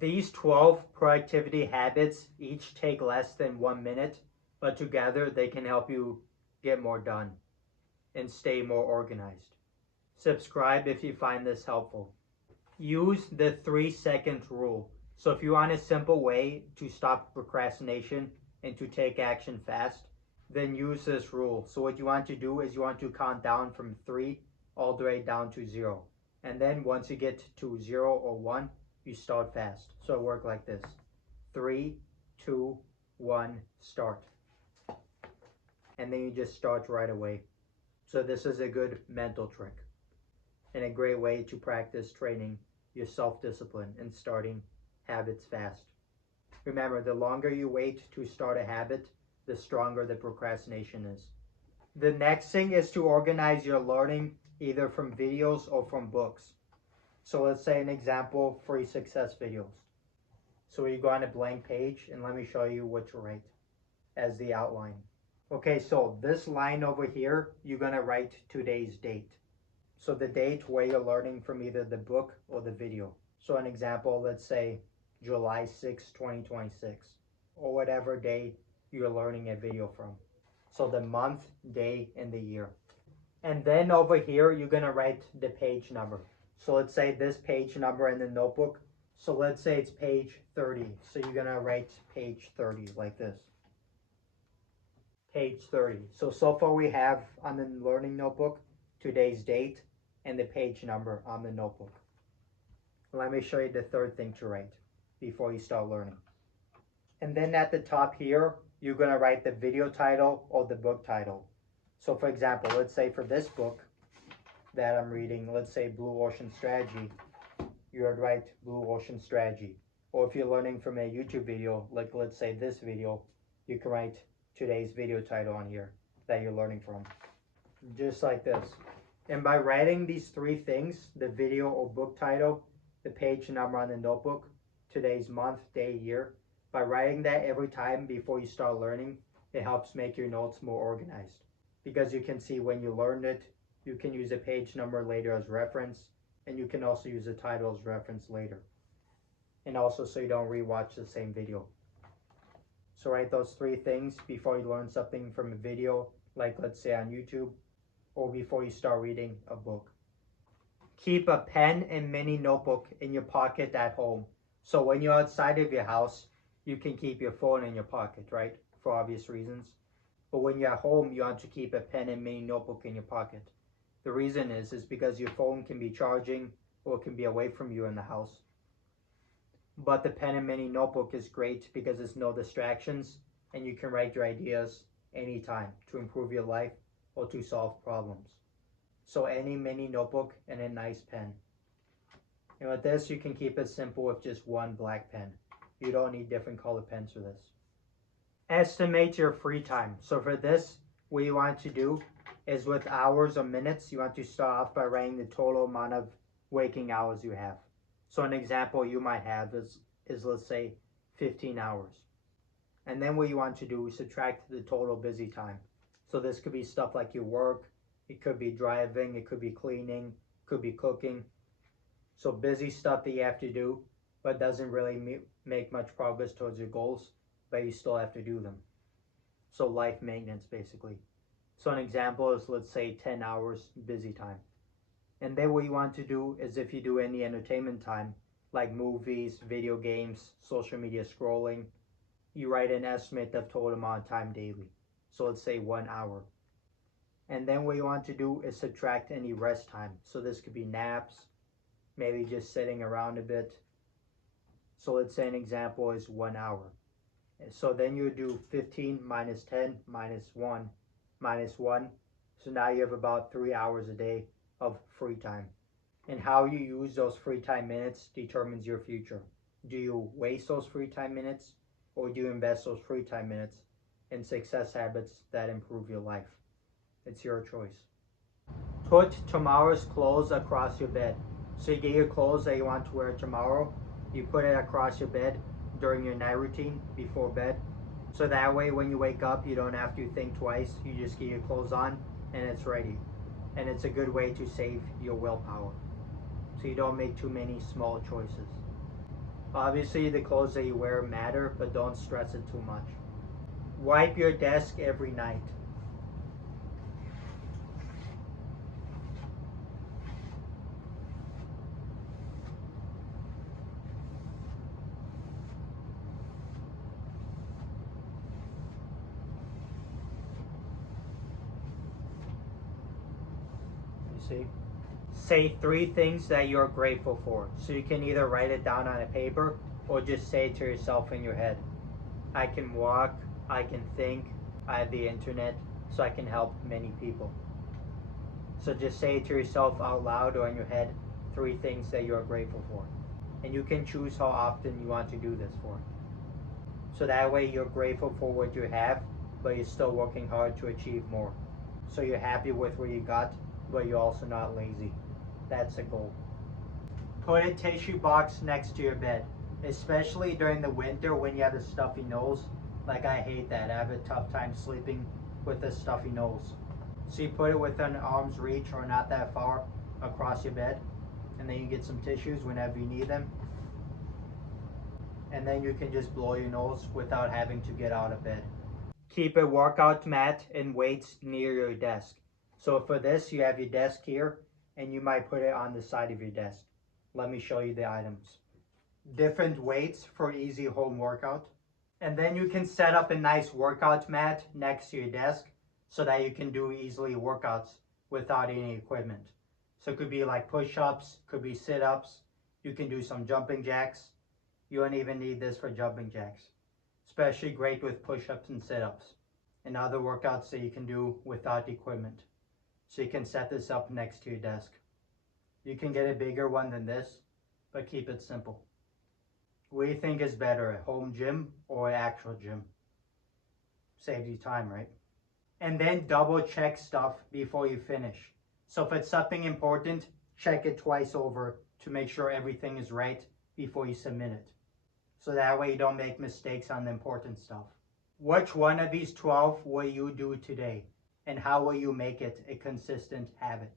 These 12 productivity habits each take less than 1 minute, but together they can help you get more done and stay more organized. Subscribe if you find this helpful. Use the 3-second rule. So if you want a simple way to stop procrastination and to take action fast, then use this rule. So what you want to do is you want to count down from 3 all the way down to 0. And then once you get to 0 or 1, you start fast. So it works like this: 3, 2, 1, start. And then you just start right away. So this is a good mental trick and a great way to practice training your self-discipline and starting habits fast. Remember, the longer you wait to start a habit, the stronger the procrastination is. The next thing is to organize your learning either from videos or from books. So let's say an example, free success videos. So you go on a blank page and let me show you what to write as the outline. Okay, so this line over here, you're gonna write today's date. So the date where you're learning from either the book or the video. So an example, let's say July 6, 2026, or whatever day you're learning a video from. So the month, day, and the year. And then over here, you're gonna write the page number. So let's say this page number in the notebook. So let's say it's page 30. So you're gonna write page 30 like this. Page 30. So far we have on the learning notebook today's date and the page number on the notebook. Let me show you the third thing to write before you start learning. And then at the top here, you're going to write the video title or the book title. So for example, let's say for this book that I'm reading, let's say Blue Ocean Strategy, you would write Blue Ocean Strategy. Or if you're learning from a YouTube video, like let's say this video, you can write today's video title on here that you're learning from. Just like this. And by writing these 3 things, the video or book title, the page number on the notebook, today's month, day, year, by writing that every time before you start learning, it helps make your notes more organized. Because you can see when you learned it, you can use a page number later as reference, and you can also use the title as reference later. And also so you don't rewatch the same video. So write those 3 things before you learn something from a video, like let's say on YouTube, or before you start reading a book. Keep a pen and mini notebook in your pocket at home. So when you're outside of your house, you can keep your phone in your pocket, right? For obvious reasons. But when you're at home, you want to keep a pen and mini notebook in your pocket. The reason is because your phone can be charging or it can be away from you in the house. But the pen and mini notebook is great because there's no distractions and you can write your ideas anytime to improve your life or to solve problems. So any mini notebook and a nice pen. And with this, you can keep it simple with just one black pen. You don't need different color pens for this. Estimate your free time. So for this, what you want to do is with hours or minutes, you want to start off by writing the total amount of waking hours you have. So an example you might have is let's say 15 hours. And then what you want to do is subtract the total busy time. So this could be stuff like your work, it could be driving, it could be cleaning, it could be cooking. So busy stuff that you have to do, but doesn't really make much progress towards your goals, but you still have to do them. So life maintenance basically. So an example is let's say 10 hours busy time. And then what you want to do is if you do any entertainment time, like movies, video games, social media scrolling, you write an estimate of total amount of time daily. So let's say 1 hour. And then what you want to do is subtract any rest time. So this could be naps, maybe just sitting around a bit. So let's say an example is 1 hour. So then you do 15 minus 10 minus 1 minus 1. So now you have about 3 hours a day of free time. And how you use those free time minutes determines your future. Do you waste those free time minutes, or do you invest those free time minutes in success habits that improve your life? It's your choice. Put tomorrow's clothes across your bed. So you get your clothes that you want to wear tomorrow, you put it across your bed during your night routine before bed. So that way when you wake up, you don't have to think twice. You just get your clothes on and it's ready. And it's a good way to save your willpower, so you don't make too many small choices. Obviously, the clothes that you wear matter, but don't stress it too much. Wipe your desk every night. You see? Say 3 things that you're grateful for. So you can either write it down on a paper or just say it to yourself in your head. I can walk, I can think, I have the internet, so I can help many people. So just say it to yourself out loud or in your head 3 things that you're grateful for. And you can choose how often you want to do this for. So that way you're grateful for what you have, but you're still working hard to achieve more. So you're happy with what you got, but you're also not lazy. That's the goal. Put a tissue box next to your bed, especially during the winter when you have a stuffy nose. Like I hate that. I have a tough time sleeping with a stuffy nose. So you put it within arm's reach or not that far across your bed, and then you get some tissues whenever you need them. And then you can just blow your nose without having to get out of bed. Keep a workout mat and weights near your desk. So for this, you have your desk here, and you might put it on the side of your desk. Let me show you the items. Different weights for easy home workout. And then you can set up a nice workout mat next to your desk so that you can do easily workouts without any equipment. So it could be like push-ups, could be sit-ups. You can do some jumping jacks. You don't even need this for jumping jacks. Especially great with push-ups and sit-ups and other workouts that you can do without equipment. So you can set this up next to your desk. You can get a bigger one than this, but keep it simple. What do you think is better, a home gym or an actual gym? Saves you time, right? And then double check stuff before you finish. So if it's something important, check it twice over to make sure everything is right before you submit it. So that way you don't make mistakes on the important stuff. Which one of these 12 will you do today? And how will you make it a consistent habit?